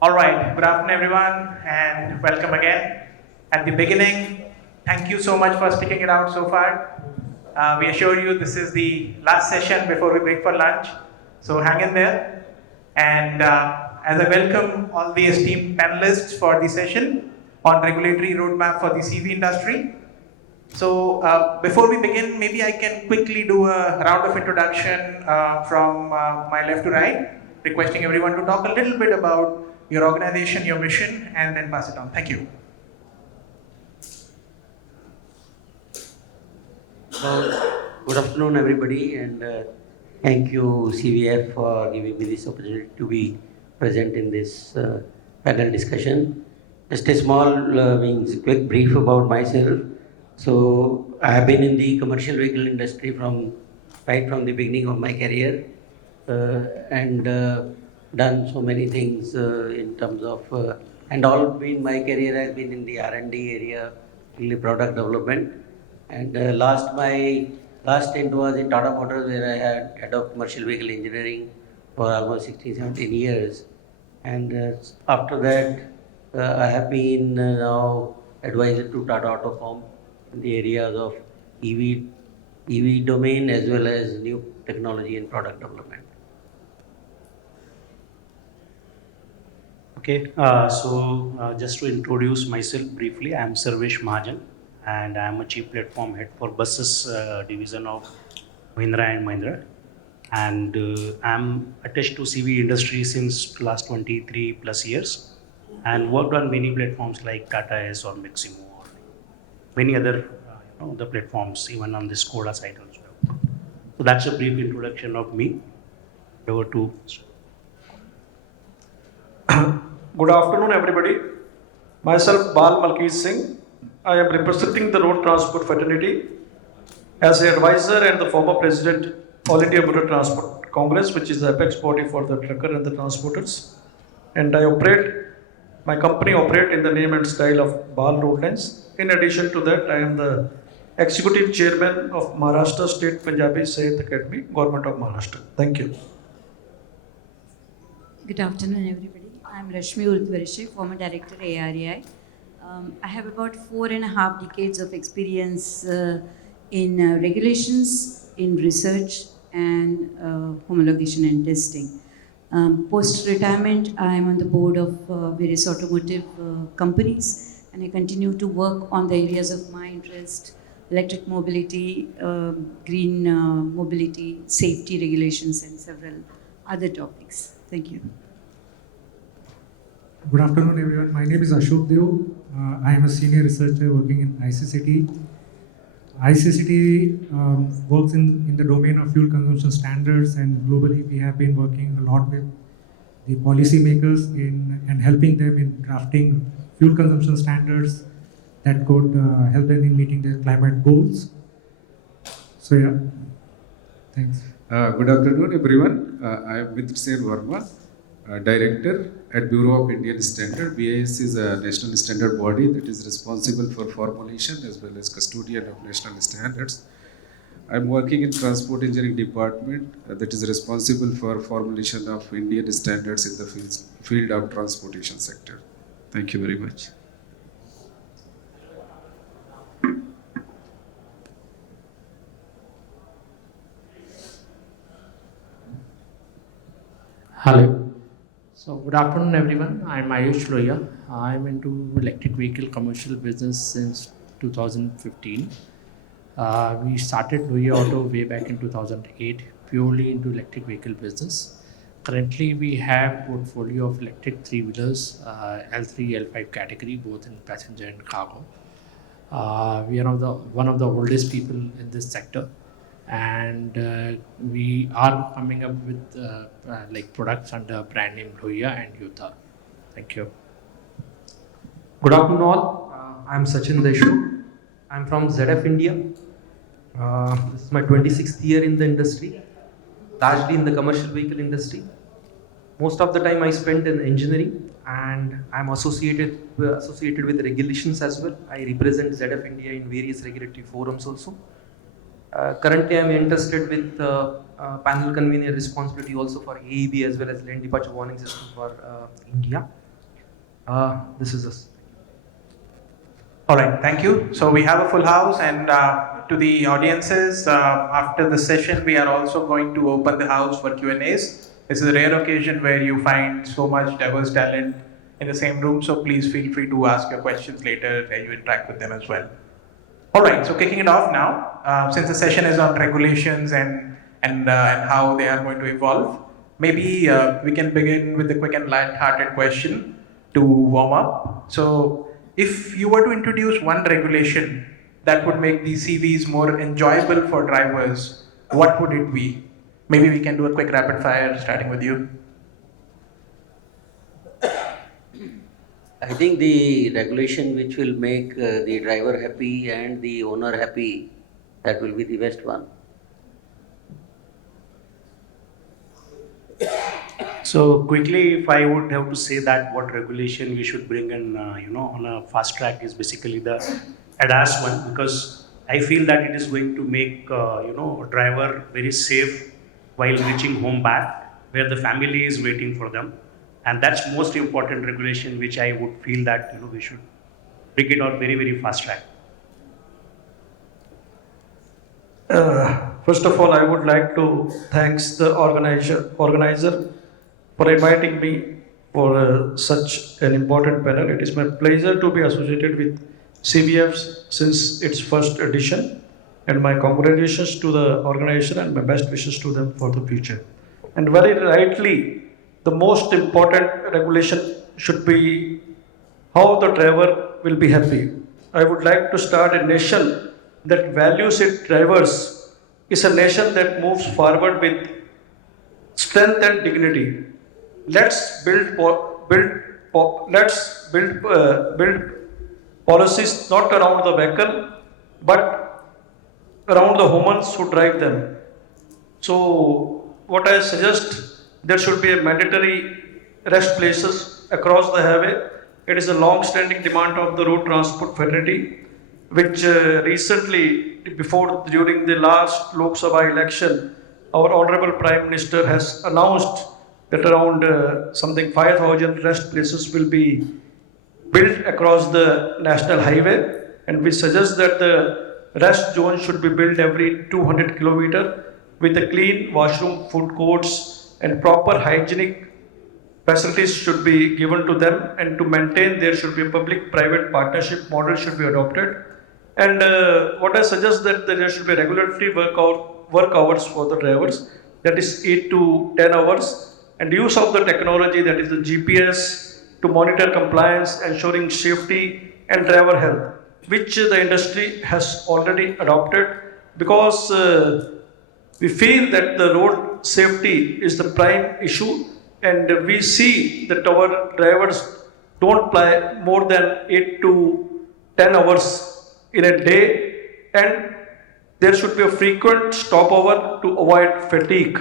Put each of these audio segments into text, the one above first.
All right, good afternoon, everyone, and welcome again. At the beginning, thank you so much for sticking it out so far. We assure you this is the last session before we break for lunch, so hang in there. And as I welcome all the esteemed panelists for the session on regulatory roadmap for the CV industry. So before we begin, maybe I can quickly do a round of introduction from my left to right, requesting everyone to talk a little bit about your organization, your mission, and then pass it on. Thank you. Good afternoon, everybody, and thank you, CVF, for giving me this opportunity to be present in this panel discussion. Just a small, quick brief about myself. So, I have been in the commercial vehicle industry right from the beginning of my career, and done so many things in terms of, and all in my career has been in the R&D area, in the product development. And my last stint was in Tata Motors, where I had head of commercial vehicle engineering for almost 16, 17 years. And after that, I have been now advisor to Tata Autocom in the areas of EV domain as well as new technology and product development. Okay, just to introduce myself briefly, I am Sarvesh Mahajan and I am a Chief Platform Head for Buses division of Mahindra and Mahindra. And I am attached to CV industry since last 23 plus years and worked on many platforms like Tata S or Maximo or many other the platforms, even on the Skoda side also. So that's a brief introduction of me. Over to Good afternoon, everybody. Myself, Bal Malkeet Singh. I am representing the Road Transport Fraternity as an advisor and the former president, All India Motor Transport Congress, which is the apex body for the trucker and the transporters. And my company operates in the name and style of Bal Road Lines. In addition to that, I am the executive chairman of Maharashtra State Punjabi Sahit Academy, Government of Maharashtra. Thank you. Good afternoon, everybody. I'm Rashmi Urdhvarishe, former director ARAI. I have about 4.5 decades of experience in regulations, in research, and homologation and testing. Post-retirement, I am on the board of various automotive companies, and I continue to work on the areas of my interest: electric mobility, green mobility, safety regulations, and several other topics. Thank you. Good afternoon, everyone. My name is Ashok Deo. I am a senior researcher working in ICCT. ICCT works in the domain of fuel consumption standards, and globally we have been working a lot with the policymakers and helping them in drafting fuel consumption standards that could help them in meeting their climate goals. So yeah, thanks. Good afternoon, everyone. I am Mitra Sen Verma, Director at Bureau of Indian Standard. BIS is a national standard body that is responsible for formulation as well as custodian of national standards. I am working in Transport Engineering Department that is responsible for formulation of Indian standards in the field of transportation sector. Thank you very much. Hello. So good afternoon, everyone. I'm Ayush Loya. I'm into electric vehicle commercial business since 2015. We started Loya Auto way back in 2008, purely into electric vehicle business. Currently, we have portfolio of electric three-wheelers, L3, L5 category, both in passenger and cargo. We are one of the oldest people in this sector, and we are coming up with products under brand name Loya and Yuta. Thank you. Good afternoon all. I'm Sachin Deshu. I'm from ZF India. This is my 26th year in the industry, largely in the commercial vehicle industry. Most of the time I spent in engineering, and I'm associated with regulations as well. I represent ZF India in various regulatory forums also. Currently, I'm interested with panel convener responsibility also for AEB as well as lane departure warning system for India. This is us. All right, thank you. So we have a full house, and to the audiences, after the session, we are also going to open the house for Q&As. This is a rare occasion where you find so much diverse talent in the same room, so please feel free to ask your questions later and you interact with them as well. All right, so kicking it off now, since the session is on regulations and how they are going to evolve, maybe we can begin with a quick and light-hearted question to warm up. So, if you were to introduce one regulation that would make these CVs more enjoyable for drivers, what would it be? Maybe we can do a quick rapid fire starting with you. I think the regulation which will make the driver happy and the owner happy, that will be the best one. So quickly, if I would have to say that what regulation we should bring in, on a fast track is basically the ADAS one, because I feel that it is going to make, a driver very safe while reaching home back, where the family is waiting for them. And that's most important regulation, which I would feel that, we should bring it on very, very fast track. First of all, I would like to thank the organizer for inviting me for such an important panel. It is my pleasure to be associated with CVF since its first edition, and my congratulations to the organization and my best wishes to them for the future. And very rightly, the most important regulation should be how the driver will be happy. I would like to start a nation that values its drivers is a nation that moves forward with strength and dignity. Let's build policies not around the vehicle, but around the humans who drive them. So, what I suggest, there should be a mandatory rest places across the highway. It is a long-standing demand of the Road Transport Fraternity, which recently, during the last Lok Sabha election, our Honorable Prime Minister has announced that around something 5,000 rest places will be built across the national highway, and we suggest that the rest zone should be built every 200 kilometers with a clean washroom, food courts, and proper hygienic facilities should be given to them, and to maintain there should be a public-private partnership model should be adopted. And what I suggest that there should be regulatory work hours for the drivers, that is 8 to 10 hours, and use of the technology, that is the GPS, to monitor compliance, ensuring safety and driver health, which the industry has already adopted, because we feel that the road safety is the prime issue, and we see that our drivers don't fly more than 8 to 10 hours in a day, and there should be a frequent stopover to avoid fatigue.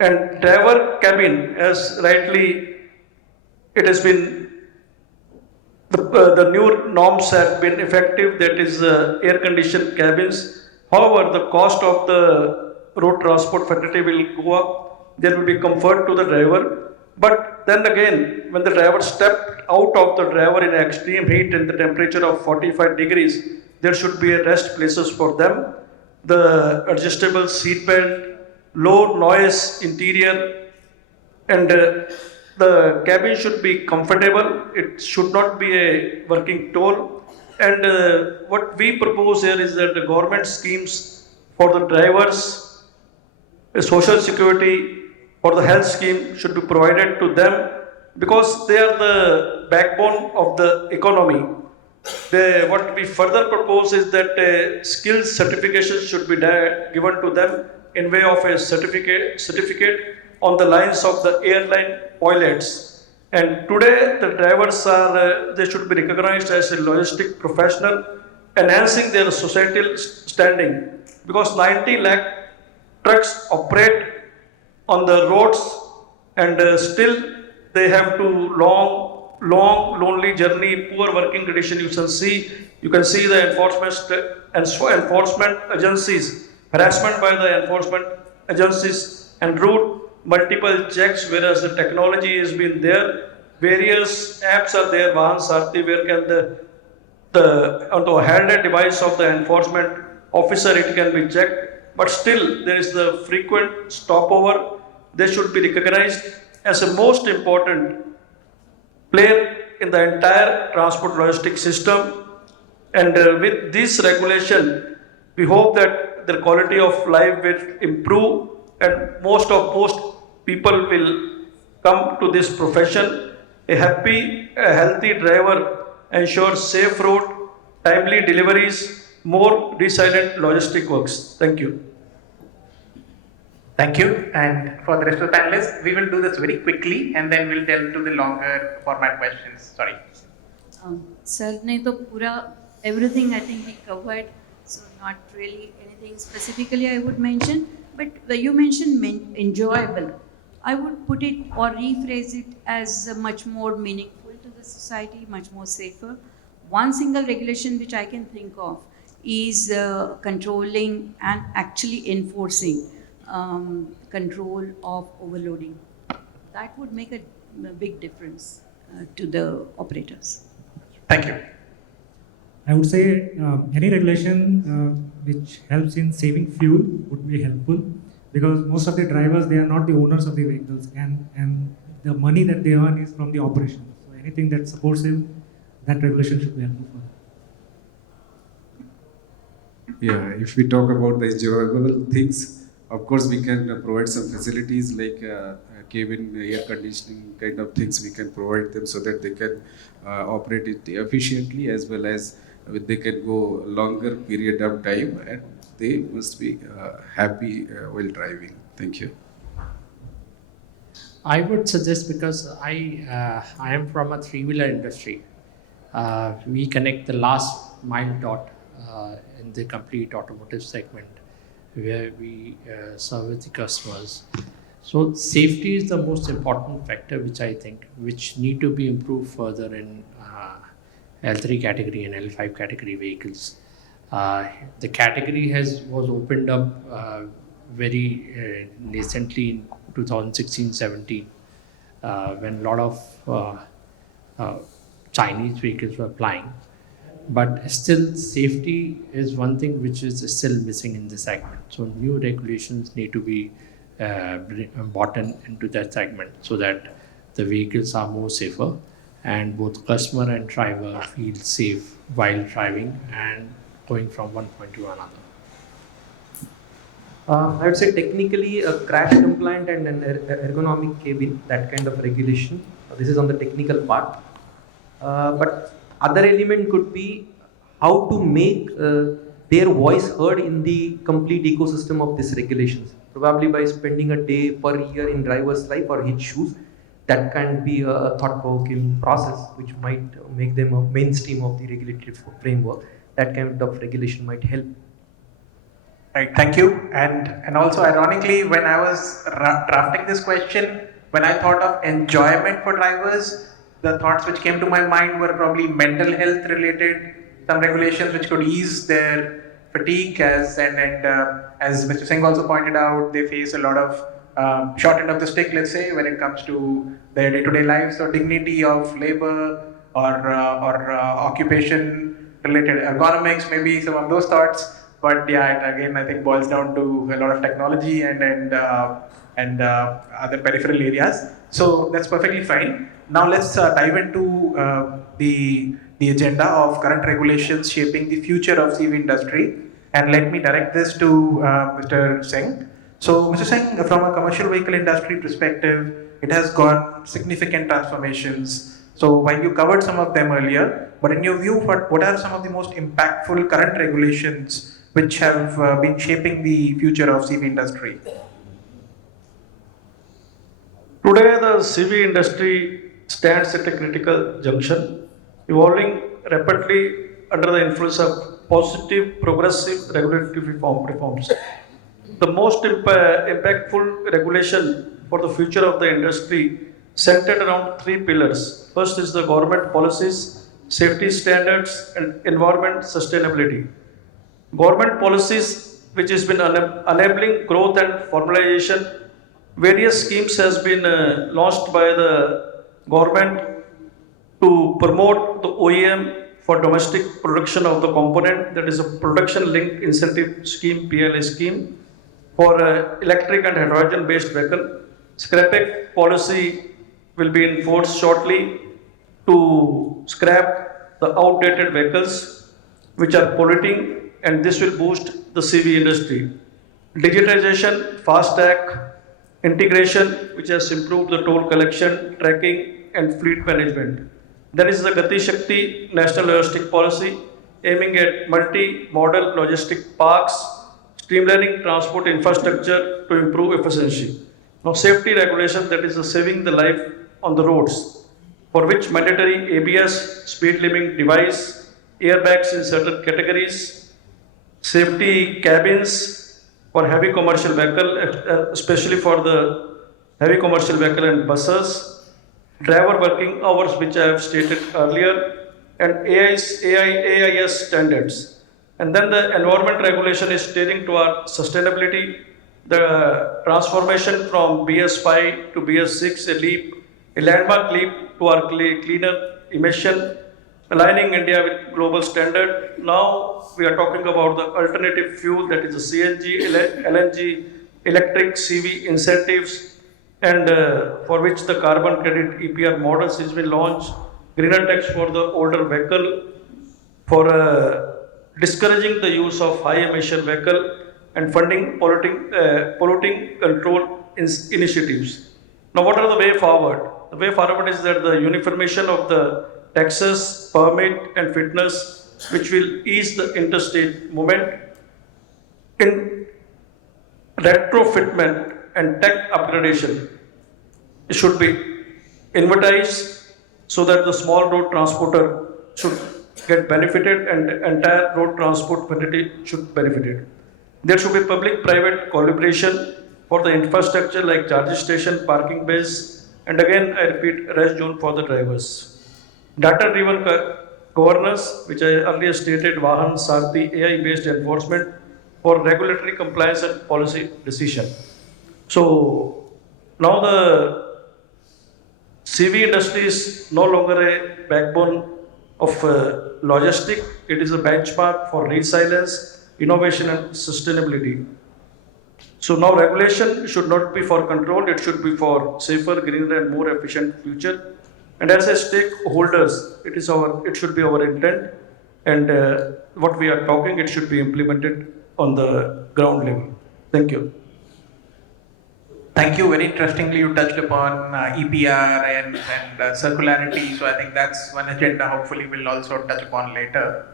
And driver cabin, as rightly it has been, the new norms have been effective, that is air conditioned cabins. However, the cost of the road transport fraternity will go up. There will be comfort to the driver. But then again, when the driver stepped out of the driver in extreme heat and the temperature of 45 degrees, there should be a rest places for them. The adjustable seat belt, low noise interior, and the cabin should be comfortable. It should not be a working toll. And what we propose here is that the government schemes for the drivers, a social security or the health scheme should be provided to them, because they are the backbone of the economy. What we further propose is that skills certification should be given to them in way of a certificate on the lines of the airline pilots. And today the drivers are, they should be recognized as a logistic professional, enhancing their societal standing, because 90 lakh trucks operate on the roads, and still they have to long, lonely journey, poor working condition. You can see the enforcement agencies, harassment by the enforcement agencies, and route multiple checks, whereas the technology has been there various apps are there, Vahan Sarthi, where can on the handheld device of the enforcement officer it can be checked, but still there is the frequent stopover. They should be recognized as a most important player in the entire transport logistics system. And with this regulation, we hope that the quality of life will improve and most people will come to this profession. A happy, a healthy driver ensures safe road, timely deliveries, more resilient logistic works. Thank you. Thank you. And for the rest of the panelists, we will do this very quickly and then we'll delve to the longer format questions. Sorry. Sir ने तो पूरा everything I think we covered, so not really anything specifically I would mention. But you mentioned enjoyable. I would put it or rephrase it as much more meaningful to the society, much more safer. One single regulation which I can think of is controlling and actually enforcing control of overloading. That would make a big difference to the operators. Thank you. I would say any regulation which helps in saving fuel would be helpful, because most of the drivers, they are not the owners of the vehicles, and the money that they earn is from the operation. So anything that supports it, that regulation should be helpful for them. Yeah, if we talk about the enjoyable things, of course we can provide some facilities like cabin air conditioning kind of things. We can provide them so that they can operate it efficiently, as well as they can go longer period of time, and they must be happy while driving. Thank you. I would suggest, because I am from a three-wheeler industry, we connect the last mile dot in the complete automotive segment, where we service the customers. So safety is the most important factor, which need to be improved further in L3 category and L5 category vehicles. The category was opened up very nascently in 2016-17 when a lot of Chinese vehicles were applying. But still, safety is one thing which is still missing in the segment. So new regulations need to be brought into that segment so that the vehicles are more safer and both customer and driver feel safe while driving and going from one point to another. I would say technically a crash compliant and an ergonomic cabin, that kind of regulation. This is on the technical part. But other element could be how to make their voice heard in the complete ecosystem of these regulations. Probably by spending a day per year in driver's life or his shoes. That can be a thought-provoking process which might make them a mainstream of the regulatory framework. That kind of regulation might help. Right, thank you. And also ironically, when I was drafting this question, when I thought of enjoyment for drivers, the thoughts which came to my mind were probably mental health related, some regulations which could ease their fatigue, as Mr. Singh also pointed out, they face a lot of short end of the stick, let's say, when it comes to their day-to-day lives. So dignity of labor or occupation related ergonomics, maybe some of those thoughts. But yeah, it again I think boils down to a lot of technology and other peripheral areas. So that's perfectly fine. Now let's dive into the agenda of current regulations shaping the future of CV industry. And let me direct this to Mr. Singh. So Mr. Singh, from a commercial vehicle industry perspective, it has gone significant transformations. So while you covered some of them earlier, but in your view, what are some of the most impactful current regulations which have been shaping the future of CV industry? Today, the CV industry stands at a critical junction, evolving rapidly under the influence of positive, progressive regulatory reforms. The most impactful regulation for the future of the industry centered around three pillars. First is the government policies, safety standards, and environment sustainability. Government policies, which has been enabling growth and formalization. Various schemes has been launched by the government to promote the OEM for domestic production of the component, that is a production linked incentive scheme, PLI scheme, for electric and hydrogen based vehicle. Scrapping policy will be enforced shortly to scrap the outdated vehicles which are polluting, and this will boost the CV industry. Digitization, FASTag, integration which has improved the toll collection, tracking and fleet management. There is the Gati Shakti National Logistic Policy aiming at multi-modal logistic parks, streamlining transport infrastructure to improve efficiency. Now, safety regulation, that is saving the life on the roads, for which mandatory ABS, speed limiting device, airbags in certain categories, safety cabins for heavy commercial vehicle, especially for the heavy commercial vehicle and buses, driver working hours, which I have stated earlier, and AIS standards. And then the environment regulation is steering toward sustainability, the transformation from BS5 to BS6, a landmark leap to our cleaner emission, aligning India with global standard. Now we are talking about the alternative fuel, that is the CNG, LNG, electric CV incentives, and for which the carbon credit EPR models has been launched, greener tax for the older vehicle, for discouraging the use of high emission vehicle, and funding polluting control initiatives. Now, what are the way forward? The way forward is that the uniformation of the taxes, permit and fitness, which will ease the interstate movement, in retrofitment and tech upgradation. It should be invertised so that the small road transporter should get benefited and entire road transport community should benefit it. There should be public-private collaboration for the infrastructure like charging station, parking bays, and again I repeat, rest zone for the drivers. Data-driven governance, which I earlier stated, Vahan, Sarthi, AI-based enforcement for regulatory compliance and policy decision. So now the CV industry is no longer a backbone of logistic. It is a benchmark for resilience, innovation and sustainability. So now regulation should not be for control, it should be for safer, greener and more efficient future. And as a stakeholders, it should be our intent, and what we are talking, it should be implemented on the ground level. Thank you. Thank you. Very interestingly, you touched upon EPR and circularity. So I think that's one agenda hopefully we'll also touch upon later.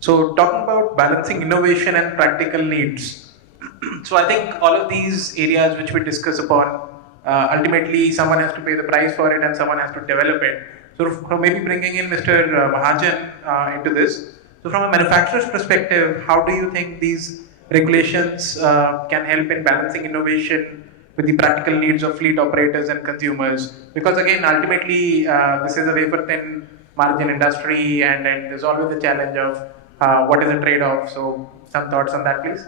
So talking about balancing innovation and practical needs. So I think all of these areas which we discuss upon, ultimately someone has to pay the price for it and someone has to develop it. So from maybe bringing in Mr. Mahajan into this. So from a manufacturer's perspective, how do you think these regulations can help in balancing innovation with the practical needs of fleet operators and consumers? Because again, ultimately, this is a wafer thin margin industry, and there's always a challenge of what is the trade-off. So some thoughts on that, please.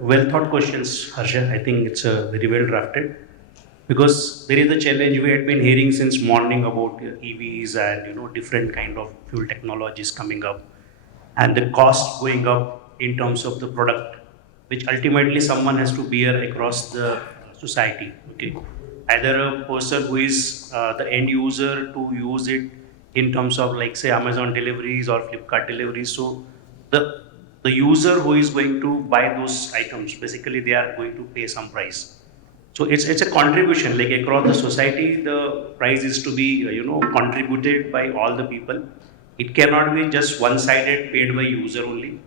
Well thought questions, Harsha. I think it's very well drafted, because there is a challenge we had been hearing since morning about EVs and different kind of fuel technologies coming up, and the cost going up in terms of the product, which ultimately someone has to bear across the society. Okay, either a person who is the end user to use it in terms of like say Amazon deliveries or Flipkart deliveries. So the user who is going to buy those items, basically they are going to pay some price. So it's a contribution, like across the society, the price is to be contributed by all the people. It cannot be just one-sided, paid by user only.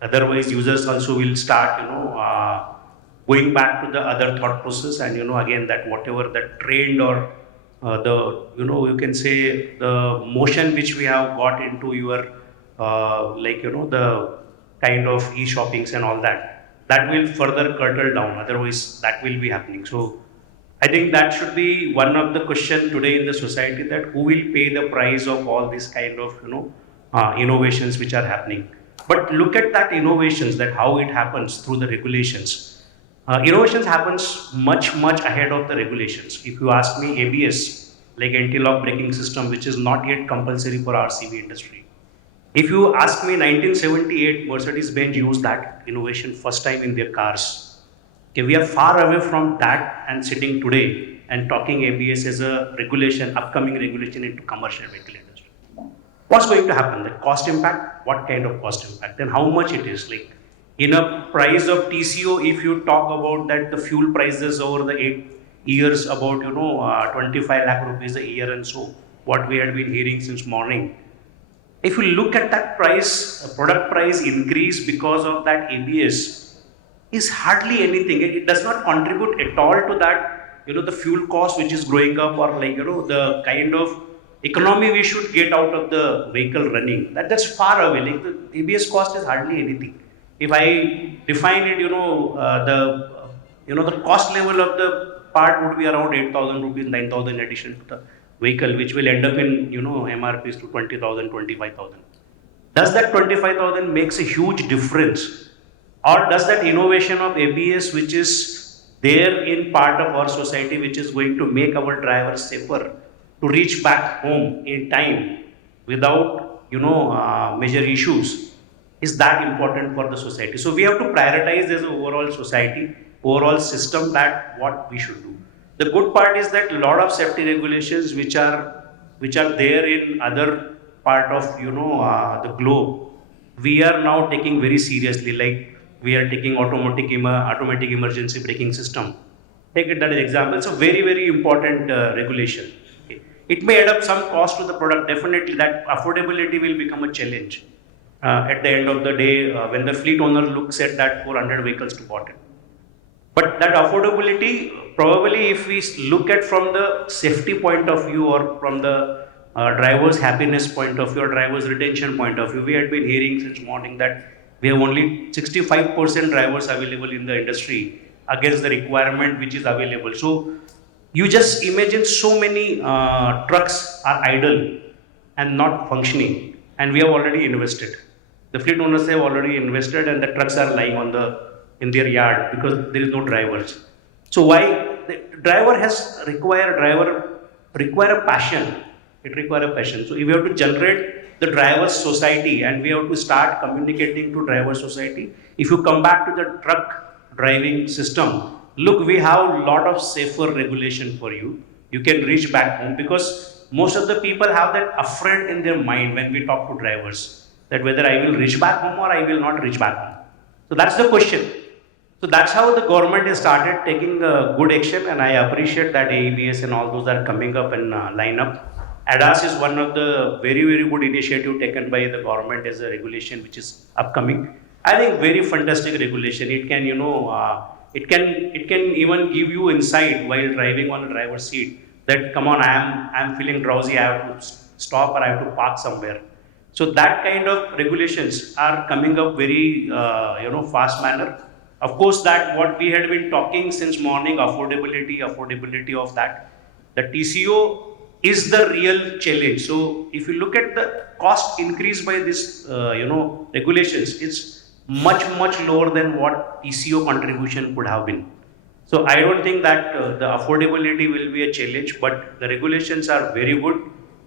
Otherwise, users also will start going back to the other thought process, and again that whatever the trend or you can say the motion which we have got into your the kind of e-shoppings and all that will further curtail down. Otherwise, that will be happening. So I think that should be one of the question today in the society, that who will pay the price of all this kind of innovations which are happening. But look at that innovations, that how it happens through the regulations. Innovations happens much ahead of the regulations. If you ask me, ABS, like anti-lock braking system, which is not yet compulsory for our CV industry. If you ask me, 1978, Mercedes-Benz used that innovation first time in their cars. Okay, we are far away from that and sitting today and talking ABS as a regulation, upcoming regulation into commercial vehicle industry. What's going to happen? The cost impact, what kind of cost impact, and how much it is. Like in a price of TCO, if you talk about that the fuel prices over the 8 years about 25 lakh rupees a year and so what we had been hearing since morning. If you look at that price, product price increase because of that ABS is hardly anything. It does not contribute at all to that, the fuel cost which is growing up, or like, the kind of economy we should get out of the vehicle running. That's far away. Like the ABS cost is hardly anything. If I define it, the cost level of the part would be around 8,000 rupees, 9,000 addition to the vehicle, which will end up in, MRPs to 20,000, 25,000. Does that 25,000 makes a huge difference? Or does that innovation of ABS, which is there in part of our society, which is going to make our drivers safer to reach back home in time without, major issues, is that important for the society? So we have to prioritize as an overall society, overall system, that what we should do. The good part is that a lot of safety regulations which are there in other part of the globe, we are now taking very seriously. Like we are taking automatic emergency braking system. Take it that as example. It's a very important regulation. Okay. It may add up some cost to the product. Definitely, that affordability will become a challenge at the end of the day when the fleet owner looks at that 400 vehicles to bought it. But that affordability, probably if we look at from the safety point of view, or from the driver's happiness point of view, or driver's retention point of view, we had been hearing since morning that we have only 65% drivers available in the industry against the requirement which is available. So you just imagine so many trucks are idle and not functioning, and we have already invested. The fleet owners have already invested, and the trucks are lying in their yard because there is no drivers. So why the driver require a passion. It requires a passion. So if we have to generate the driver society, and we have to start communicating to driver society. If you come back to the truck driving system, look, we have a lot of safer regulation for you. You can reach back home, because most of the people have that afraid in their mind when we talk to drivers, that whether I will reach back home or I will not reach back home. So that's the question. So that's how the government has started taking good action, and I appreciate that ABS and all those are coming up and line up. ADAS is one of the very good initiative taken by the government as a regulation which is upcoming. I think very fantastic regulation. It can, it can even give you insight while driving on the driver's seat that, come on, I'm feeling drowsy, I have to stop, or I have to park somewhere. So that kind of regulations are coming up very, fast manner. Of course, that what we had been talking since morning, affordability of that. The TCO is the real challenge. So if you look at the cost increase by this, regulations, it's much lower than what TCO contribution could have been. So I don't think that the affordability will be a challenge, but the regulations are very good.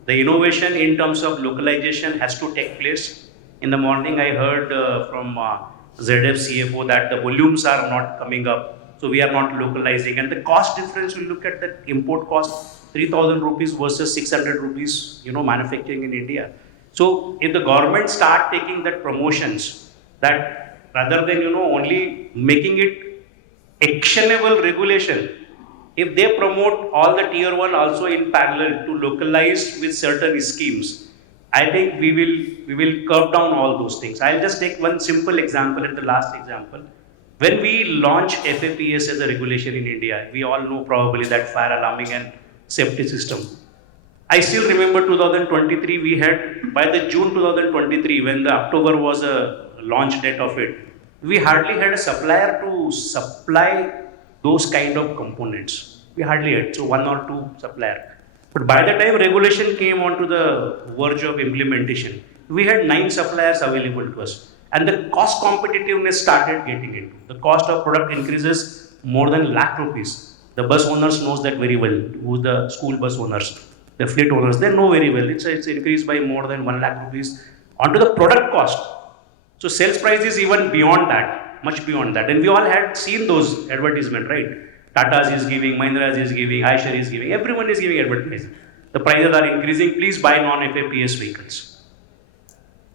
The innovation in terms of localization has to take place. In the morning, I heard from ZF CFO that the volumes are not coming up, so we are not localizing. And the cost difference, we look at the import cost, 3,000 rupees versus 600 rupees, manufacturing in India. So if the government start taking that promotions, that rather than, only making it actionable regulation, if they promote all the tier 1 also in parallel to localize with certain schemes, I think we will curb down all those things. I'll just take one simple example, and the last example. When we launched FAPS as a regulation in India, we all know probably that fire alarming and safety system. I still remember 2023, we had, by the June 2023, when the October was a launch date of it, we hardly had a supplier to supply those kind of components. We hardly had, so 1 or 2 suppliers. But by the time regulation came onto the verge of implementation, we had 9 suppliers available to us. and the cost competitiveness started getting into. The cost of product increases more than lakh rupees. The bus owners knows that very well, who the school bus owners, the fleet owners, they know very well. It's increased by more than 1 lakh rupees onto the product cost. So sales price is even beyond that, much beyond that. And we all had seen those advertisements, right? Tata's is giving, Mahindra's is giving, Eicher is giving, everyone is giving advertising. The prices are increasing, please buy non-FAPS vehicles.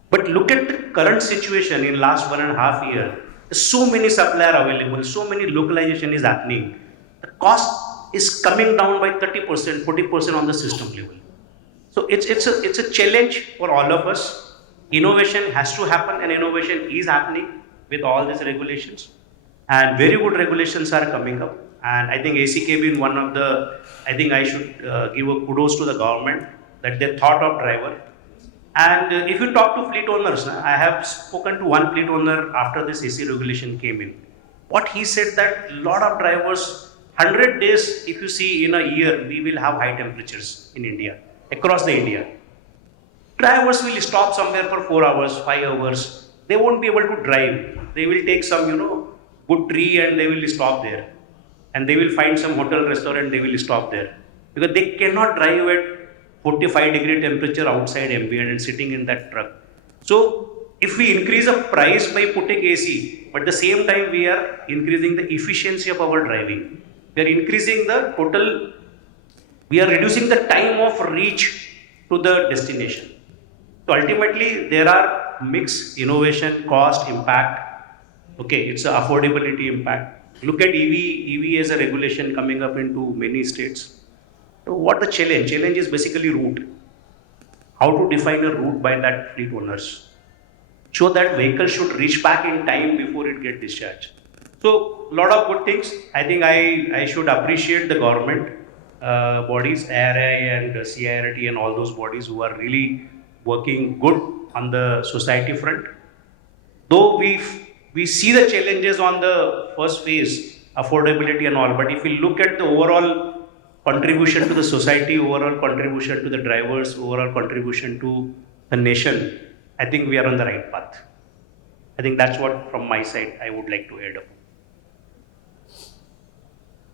But look at the current situation in last 1.5 years. So many suppliers available, so many localization is happening. The cost is coming down by 30%, 40% on the system level. So it's a challenge for all of us. Innovation has to happen, and innovation is happening with all these regulations. And very good regulations are coming up. And I think ACK being one of the, I think I should give a kudos to the government that they thought of driver. And if you talk to fleet owners, I have spoken to one fleet owner after this AC regulation came in. What he said that lot of drivers, 100 days, if you see in a year, we will have high temperatures in India, across the India. Drivers will stop somewhere for 4 hours, 5 hours. They won't be able to drive. They will take some, good tree and they will stop there. And they will find some hotel, restaurant, they will stop there. Because they cannot drive at 45-degree temperature outside ambient and sitting in that truck. So, if we increase the price by putting AC, but at the same time we are increasing the efficiency of our driving. We are increasing the total, we are reducing the time of reach to the destination. So, ultimately, there are mix, innovation, cost, impact. Okay, it's an affordability impact. Look at EV as a regulation coming up into many states. So what the challenge? Challenge is basically route. How to define a route by that fleet owners. So that vehicle should reach back in time before it gets discharged. So lot of good things. I think I should appreciate the government bodies, ARI and CIRT and all those bodies who are really working good on the society front. Though we see the challenges on the first phase, affordability and all, but if we look at the overall contribution to the society, overall contribution to the drivers, overall contribution to the nation, I think we are on the right path. I think that's what from my side I would like to add up.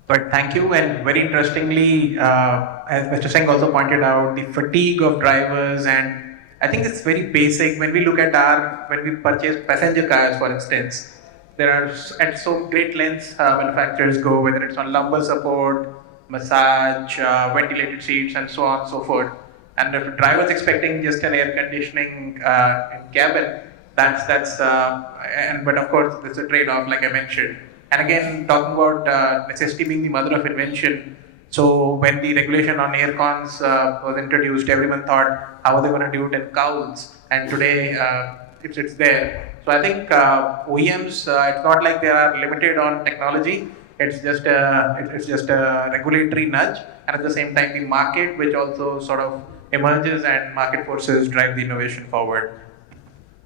But thank you, and very interestingly, as Mr. Singh also pointed out, the fatigue of drivers, and I think it's very basic. When we look at when we purchase passenger cars, for instance, there are at so great lengths manufacturers go, whether it's on lumbar support, massage, ventilated seats, and so on and so forth. And if a driver's expecting just an air conditioning cabin, but of course, there's a trade-off, like I mentioned. And again, talking about necessity being the mother of invention. So when the regulation on air cons was introduced, everyone thought, how are they going to do it in cowls? And today, it's there. So I think OEMs, it's not like they are limited on technology. It's just a regulatory nudge, and at the same time, the market, which also sort of emerges, and market forces drive the innovation forward.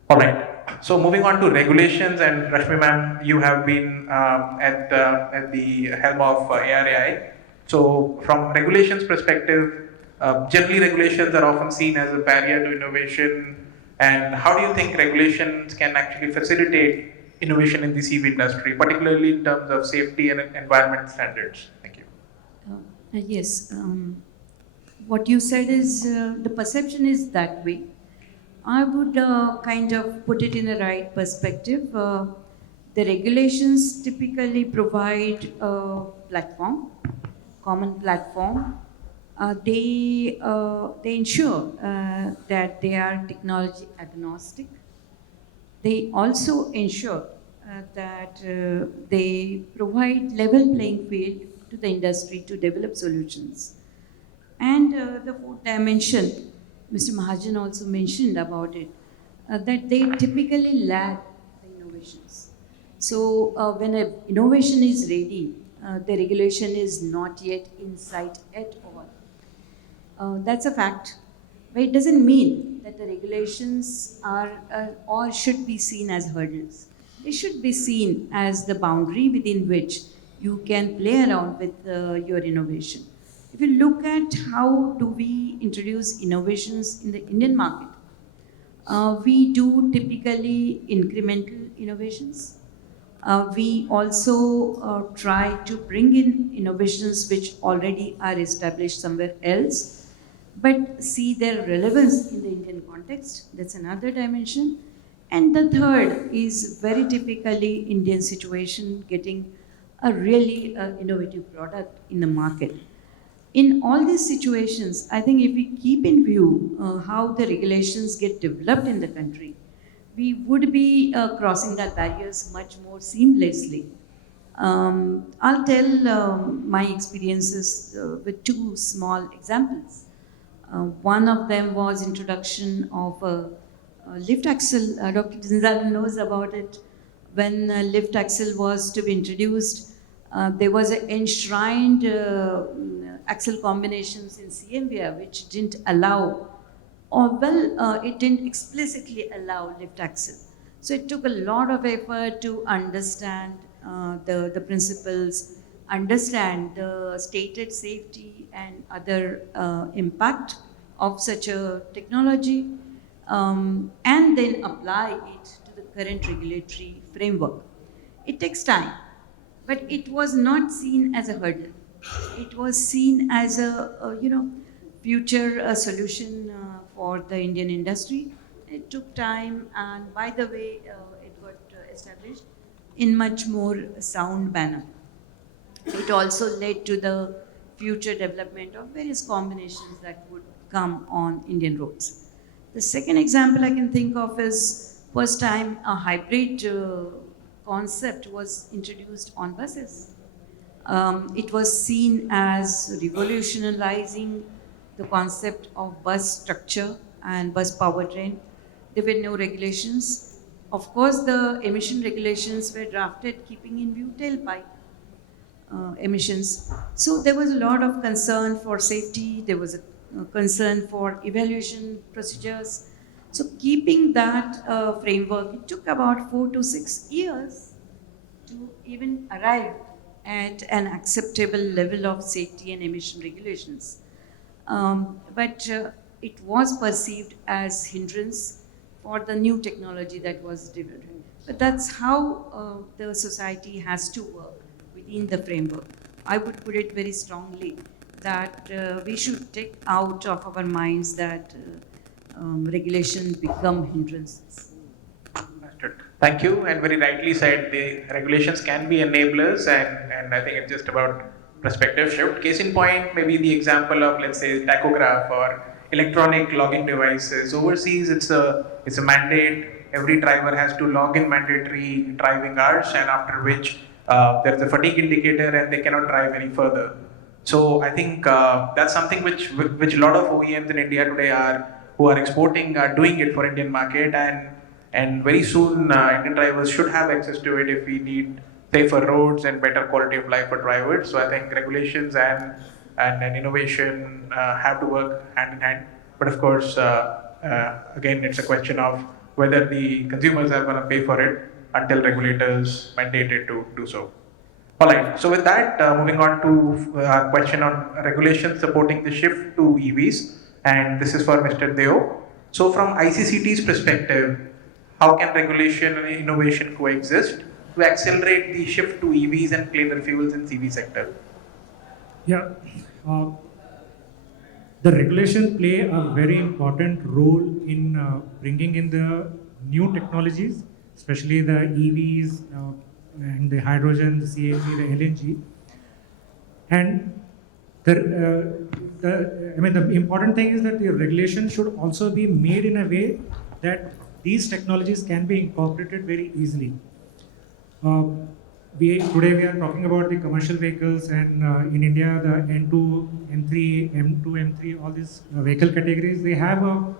All right. So moving on to regulations, and Rashmi ma'am, you have been at the helm of ARAI. So from regulations perspective, generally regulations are often seen as a barrier to innovation. And how do you think regulations can actually facilitate innovation in the CV industry, particularly in terms of safety and environment standards? Thank you. Yes, what you said is the perception is that way. I would kind of put it in the right perspective. The regulations typically provide a platform, common platform. They ensure that they are technology agnostic. They also ensure that they provide level playing field to the industry to develop solutions. And the fourth dimension, Mr. Mahajan also mentioned about it, that they typically lag the innovations. So when an innovation is ready, the regulation is not yet in sight at all. That's a fact, but it doesn't mean that the regulations are or should be seen as hurdles. They should be seen as the boundary within which you can play around with your innovation. If you look at how do we introduce innovations in the Indian market, We do typically incremental innovations. We also try to bring in innovations which already are established somewhere else, but see their relevance in the Indian context. That's another dimension. And the third is very typically Indian situation, getting a really innovative product in the market. In all these situations, I think if we keep in view how the regulations get developed in the country, we would be crossing that barriers much more seamlessly. I'll tell my experiences with two small examples. One of them was introduction of a lift axle. Dr. Zinzal knows about it. When lift axle was to be introduced, there was an enshrined axle combinations in CMVR which didn't allow, it didn't explicitly allow lift axle. So it took a lot of effort to understand the principles, understand the stated safety and other impact of such a technology, and then apply it to the current regulatory framework. It takes time, but it was not seen as a hurdle. It was seen as a future solution for the Indian industry. It took time, and by the way, it got established in much more sound manner. It also led to the future development of various combinations that would come on Indian roads. The second example I can think of is first time a hybrid concept was introduced on buses. It was seen as revolutionizing the concept of bus structure and bus powertrain. There were no regulations. Of course, the emission regulations were drafted keeping in view tailpipe emissions. So there was a lot of concern for safety. There was a concern for evaluation procedures. So keeping that framework, it took about 4 to 6 years to even arrive at an acceptable level of safety and emission regulations. But it was perceived as hindrance for the new technology that was developed. But that's how the society has to work within the framework. I would put it very strongly that we should take out of our minds that regulations become hindrances. Understood. Thank you. And very rightly said, the regulations can be enablers, and I think it's just about perspective shift. Case in point, maybe the example of, let's say, tachograph or electronic logging devices. Overseas, it's a mandate. Every driver has to log in mandatory driving hours, and after which there's a fatigue indicator and they cannot drive any further. So I think that's something which a lot of OEMs in India today who are exporting are doing it for Indian market, and very soon Indian drivers should have access to it if we need safer roads and better quality of life for drivers. So I think regulations and innovation have to work hand in hand. But of course, again, it's a question of whether the consumers are going to pay for it until regulators mandate it to do so. All right. So with that, moving on to a question on regulations supporting the shift to EVs, and this is for Mr. Deo. So from ICCT's perspective, how can regulation and innovation coexist to accelerate the shift to EVs and cleaner fuels in CV sector? Yeah, the regulation play a very important role in bringing in the new technologies, especially the EVs and the hydrogen, the CNG, the LNG. And the important thing is that the regulation should also be made in a way that these technologies can be incorporated very easily. Today we are talking about the commercial vehicles, and in India the N2, M3, M2, M3, all these vehicle categories, they have a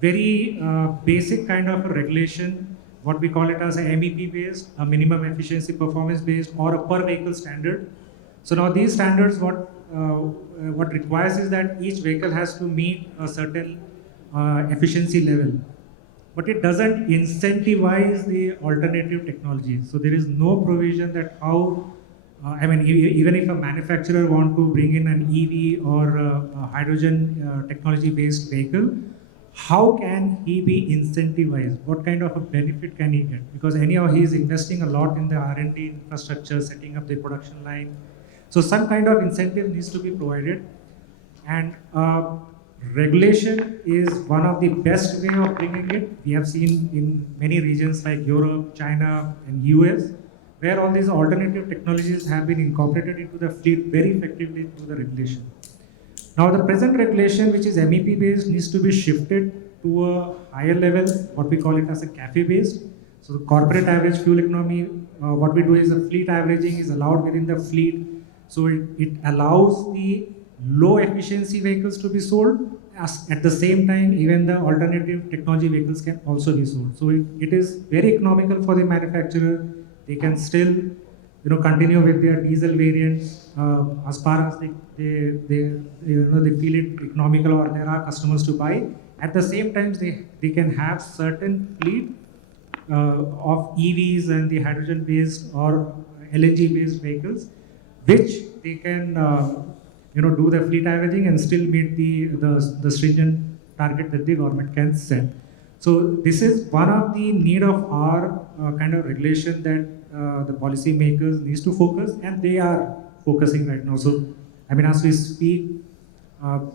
very basic kind of a regulation, what we call it as a MEP based, a minimum efficiency performance based, or a per vehicle standard. So now these standards, what requires is that each vehicle has to meet a certain efficiency level, but it doesn't incentivize the alternative technologies. So there is no provision that how, even if a manufacturer want to bring in an EV or a hydrogen technology based vehicle, how can he be incentivized? What kind of a benefit can he get? Because anyhow, he is investing a lot in the R&D infrastructure, setting up the production line. So some kind of incentive needs to be provided. And regulation is one of the best way of bringing it. We have seen in many regions like Europe, China, and US, where all these alternative technologies have been incorporated into the fleet very effectively through the regulation. Now, the present regulation, which is MEP based, needs to be shifted to a higher level, what we call it as a CAFE based. So, the corporate average fuel economy, what we do is a fleet averaging is allowed within the fleet. So, it allows the low efficiency vehicles to be sold. At the same time, even the alternative technology vehicles can also be sold. So, it is very economical for the manufacturer. They can still continue with their diesel variants as far as they feel it economical or there are customers to buy. At the same time, they can have certain fleet of EVs and the hydrogen based or LNG based vehicles, which they can do the fleet averaging and still meet the stringent target that the government can set. So this is one of the need of our kind of regulation that the policy makers needs to focus, and they are focusing right now. So, I mean, as we speak,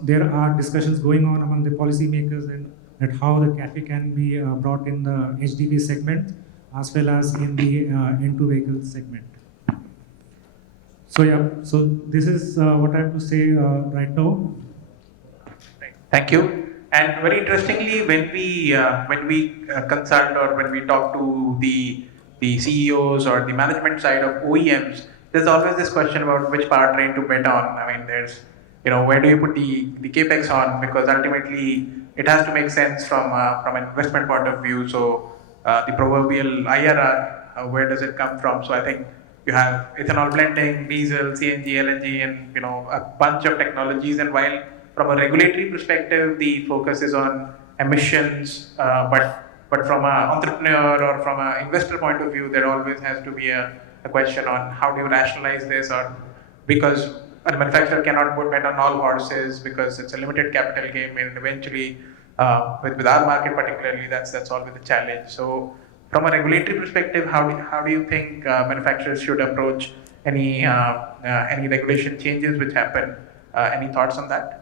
there are discussions going on among the policy makers and that how the CAFE can be brought in the HDV segment as well as in the N2 vehicle segment. So yeah, so this is what I have to say right now. Thank you. And very interestingly, when we consult or when we talk to the CEOs or the management side of OEMs, there's always this question about which powertrain to bet on. I mean, there's, where do you put the capex on? Because ultimately, it has to make sense from an investment point of view. So the proverbial IRR, where does it come from? So I think you have ethanol blending, diesel, CNG, LNG, and a bunch of technologies. And while from a regulatory perspective, the focus is on emissions, but from an entrepreneur or from an investor point of view, there always has to be a question on how do you rationalize this, or because a manufacturer cannot bet on all horses because it's a limited capital game, and eventually, with our market particularly, that's always a challenge. So, from a regulatory perspective, how do you think manufacturers should approach any regulation changes which happen? Any thoughts on that?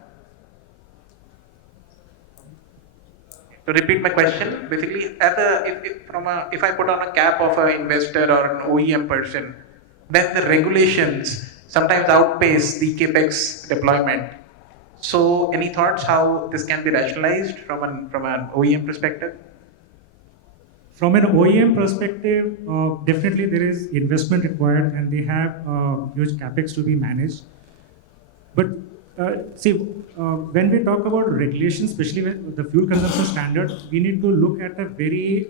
To repeat my question, basically, if I put on a cap of an investor or an OEM person, then the regulations sometimes outpace the capex deployment. So, any thoughts how this can be rationalized from an OEM perspective? From an OEM perspective, definitely there is investment required, and they have huge capex to be managed. But when we talk about regulations, especially with the fuel consumption standard, we need to look at a very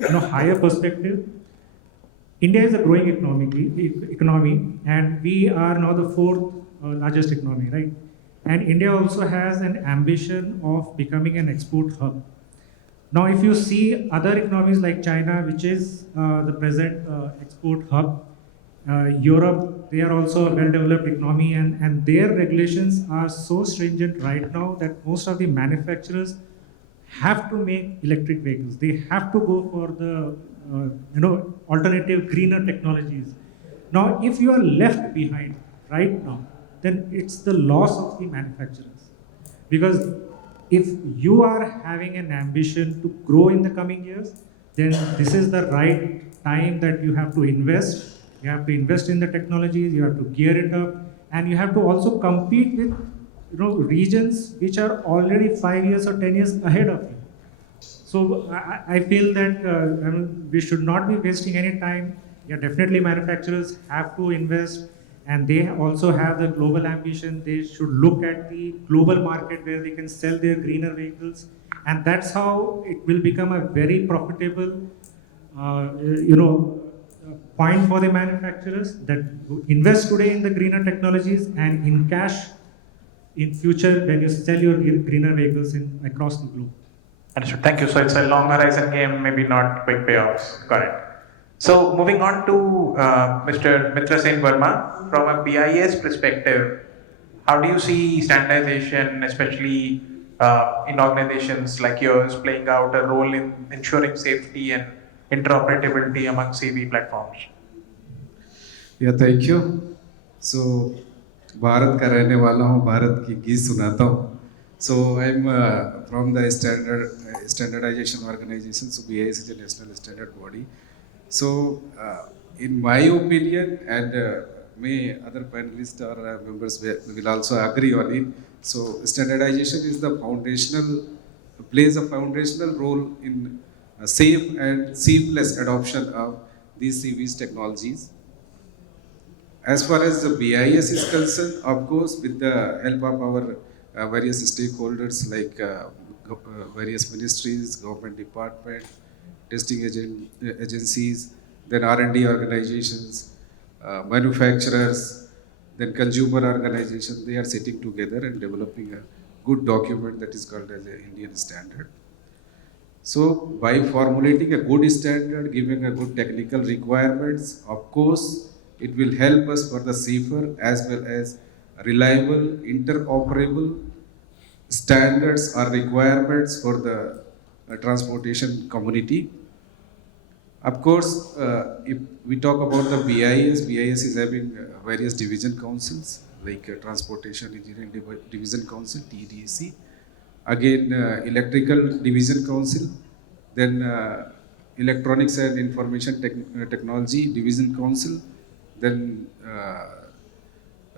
higher perspective. India is a growing economy, and we are now the fourth largest economy, right? And India also has an ambition of becoming an export hub. Now, if you see other economies like China, which is the present export hub, Europe, they are also a well-developed economy, and their regulations are so stringent right now that most of the manufacturers have to make electric vehicles. They have to go for the alternative greener technologies. Now, if you are left behind right now, then it's the loss of the manufacturers. Because if you are having an ambition to grow in the coming years, then this is the right time that you have to invest. You have to invest in the technologies, you have to gear it up, and you have to also compete with regions which are already 5 years or 10 years ahead of you. So I feel that we should not be wasting any time. Yeah, definitely manufacturers have to invest, and they also have the global ambition. They should look at the global market where they can sell their greener vehicles, and that's how it will become a very profitable, point for the manufacturers that invest today in the greener technologies and in cash in future when you sell your greener vehicles across the globe. Understood. Thank you. So it's a long horizon game, maybe not quick payoffs. Got it. So moving on to Mr. Mitra Sen Verma, from a BIS perspective, how do you see standardization, especially in organizations like yours playing out a role in ensuring safety and interoperability among CV platforms? या thank you so Bharat का रहने वाला हूँ, भारत की गीत सुनाता हूँ. So I am from the standardization organization. So BIS is a national standard body. So in my opinion, and may other panelists or members will also agree on it. So standardization is the plays a foundational role in safe and seamless adoption of these CVs technologies. As far as the BIS is concerned, of course, with the help of our various stakeholders like various ministries, government department, testing agencies, then R&D organizations, manufacturers, then consumer organizations, they are sitting together and developing a good document that is called as an Indian standard. So by formulating a good standard, giving a good technical requirements, of course, it will help us for the safer as well as reliable, interoperable standards or requirements for the transportation community. Of course, if we talk about the BIS is having various division councils like Transportation Engineering Division Council, TDC, again Electrical Division Council, then Electronics and Information Technology Division Council, then